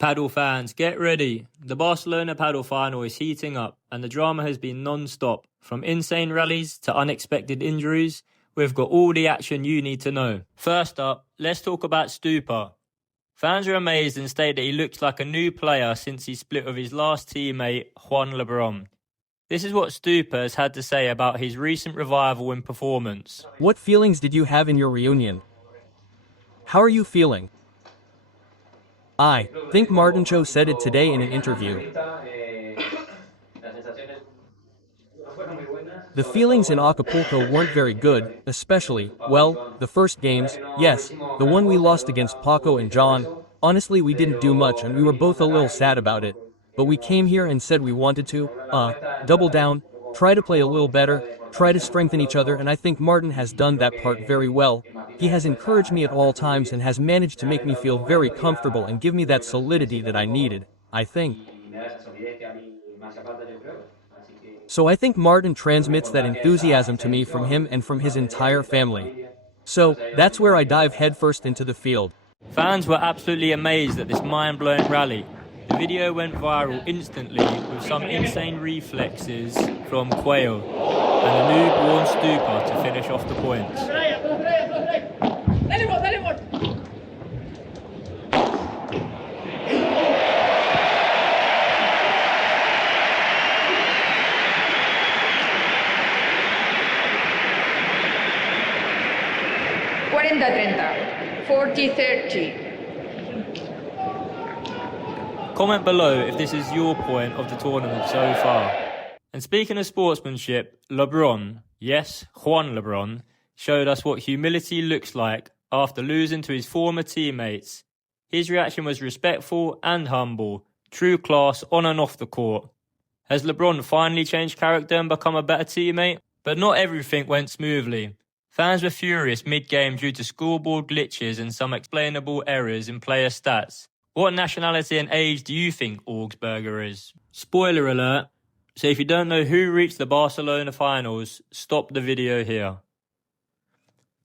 Padel fans, get ready. The Barcelona Padel Final is heating up and the drama has been non-stop. From insane rallies to unexpected injuries, we've got all the action you need to know. First up, let's talk about Stupa. Fans are amazed and state that he looks like a new player since he split with his last teammate, LeBron. This is what Stupa has had to say about his recent revival in performance. What feelings did you have in your reunion? How are you feeling? I think Martin Cho said it today in an interview. The feelings in Acapulco weren't very good, especially, well, the first games, yes, the one we lost against Paco and John. Honestly, we didn't do much and we were both a little sad about it. But we came here and said we wanted to, double down, try to play a little better, try to strengthen each other, and I think Martin has done that part very well. He has encouraged me at all times and has managed to make me feel very comfortable and give me that solidity that I needed, I think. So I think Martin transmits that enthusiasm to me from him and from his entire family. So, that's where I dive headfirst into the field. Fans were absolutely amazed at this mind-blowing rally. The video went viral instantly with some insane reflexes from Coello and a newborn Stupa to finish off the points. Comment below if this is your point of the tournament so far. And speaking of sportsmanship, LeBron, yes, LeBron, showed us what humility looks like after losing to his former teammates. His reaction was respectful and humble, true class on and off the court. Has LeBron finally changed character and become a better teammate? But not everything went smoothly. Fans were furious mid-game due to scoreboard glitches and some explainable errors in player stats. What nationality and age do you think Augsburger is? Spoiler alert, so if you don't know who reached the Barcelona finals, stop the video here.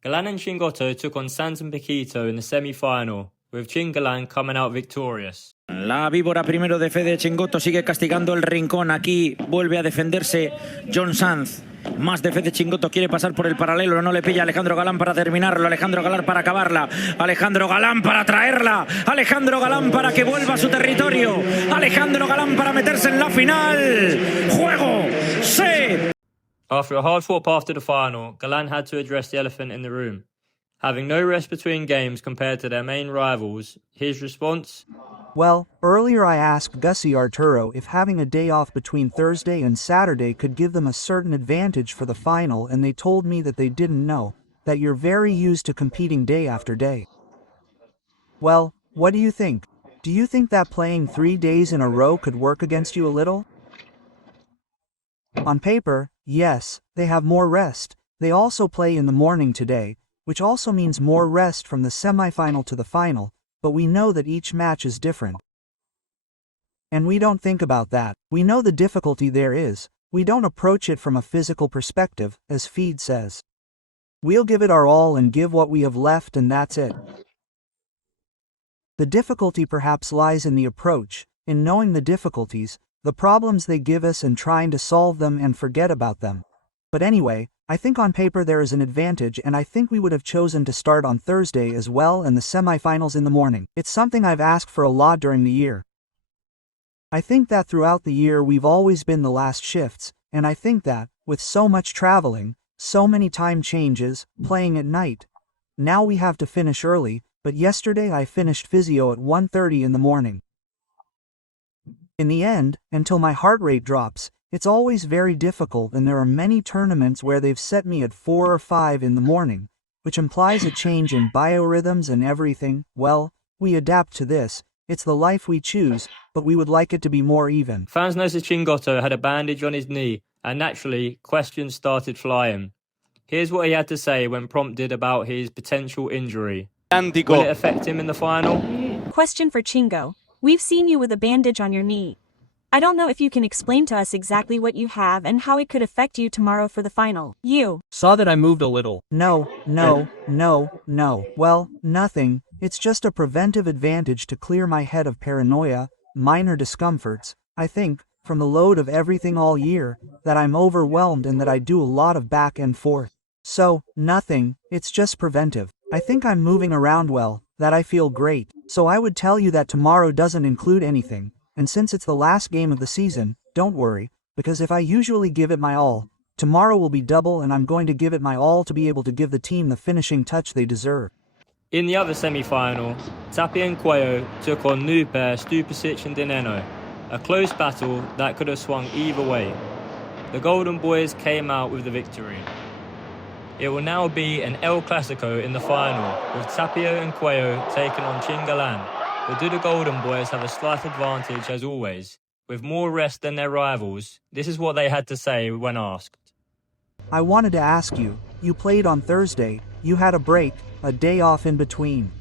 Galán and Chingotto took on Sanz and Paquito in the semi-final, with Galán coming out victorious. La víbora primero de Fede Chingotto sigue castigando el rincón. Aquí vuelve a defenderse John Sanz. Más de Fede Chingotto, quiere pasar por el paralelo, no le pilla Alejandro Galán para terminarlo, Alejandro Galán para acabarla, Alejandro Galán para traerla, Alejandro Galán para que vuelva a su territorio, Alejandro Galán para meterse en la final. ¡Juego! ¡Sí! After a hard-fought path to the final, Galán had to address the elephant in the room. Having no rest between games compared to their main rivals, his response? Well, earlier I asked Gussie Arturo if having a day off between Thursday and Saturday could give them a certain advantage for the final, and they told me that they didn't know, that you're very used to competing day after day. Well, what do you think? Do you think that playing 3 days in a row could work against you a little? On paper, yes, they have more rest. They also play in the morning today, which also means more rest from the semi-final to the final. But we know that each match is different. And we don't think about that. We know the difficulty there is. We don't approach it from a physical perspective, as Feed says. We'll give it our all and give what we have left, and that's it. The difficulty perhaps lies in the approach, in knowing the difficulties, the problems they give us and trying to solve them and forget about them. But anyway, I think on paper there is an advantage, and I think we would have chosen to start on Thursday as well and the semi-finals in the morning. It's something I've asked for a lot during the year. I think that throughout the year we've always been the last shifts, and I think that, with so much traveling, so many time changes, playing at night, now we have to finish early, but yesterday I finished physio at 1:30 in the morning. In the end, until my heart rate drops, it's always very difficult, and there are many tournaments where they've set me at 4 or 5 in the morning, which implies a change in biorhythms and everything. Well, we adapt to this. It's the life we choose, but we would like it to be more even. Fans noticed Chingotto had a bandage on his knee, and naturally, questions started flying. Here's what he had to say when prompted about his potential injury. Will it affect him in the final? Question for Chingo. We've seen you with a bandage on your knee. I don't know if you can explain to us exactly what you have and how it could affect you tomorrow for the final. You Saw that I moved a little. No. Well, nothing. It's just a preventive advantage to clear my head of paranoia, minor discomforts, I think, from the load of everything all year, that I'm overwhelmed and that I do a lot of back and forth. So, nothing, it's just preventive. I think I'm moving around well, that I feel great. So I would tell you that tomorrow doesn't include anything, and since it's the last game of the season, don't worry, because if I usually give it my all, tomorrow will be double and I'm going to give it my all to be able to give the team the finishing touch they deserve. In the other semi-final, Tapia Coello took on new pair Stupa and Dineno, a close battle that could have swung either way. The Golden Boys came out with the victory. It will now be an El Clasico in the final, with Tapia and Coello taking on Galán. But do the Golden Boys have a slight advantage as always? With more rest than their rivals, this is what they had to say when asked. I wanted to ask you, you played on Thursday, you had a break, a day off in between.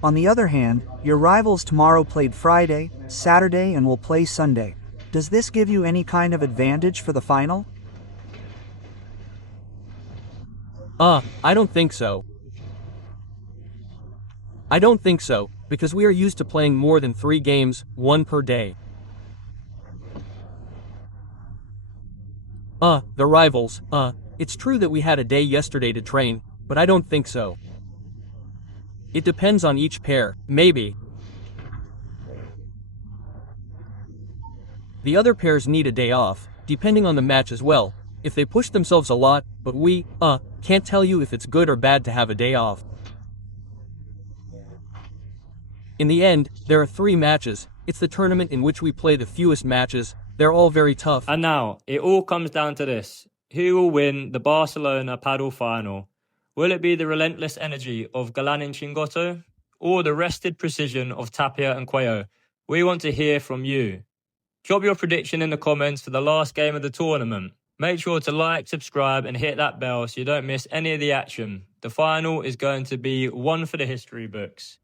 On the other hand, your rivals tomorrow played Friday, Saturday and will play Sunday. Does this give you any kind of advantage for the final? I don't think so. I don't think so, because we are used to playing more than 3 games, 1 per day. The rivals, it's true that we had a day yesterday to train, but I don't think so. It depends on each pair, maybe. The other pairs need a day off, depending on the match as well, if they push themselves a lot, but we, can't tell you if it's good or bad to have a day off. In the end, there are 3 matches. It's the tournament in which we play the fewest matches. They're all very tough. And now, it all comes down to this. Who will win the Barcelona Padel Final? Will it be the relentless energy of Galán and Chingotto, or the rested precision of Tapia and Coello? We want to hear from you. Drop your prediction in the comments for the last game of the tournament. Make sure to like, subscribe and hit that bell so you don't miss any of the action. The final is going to be one for the history books.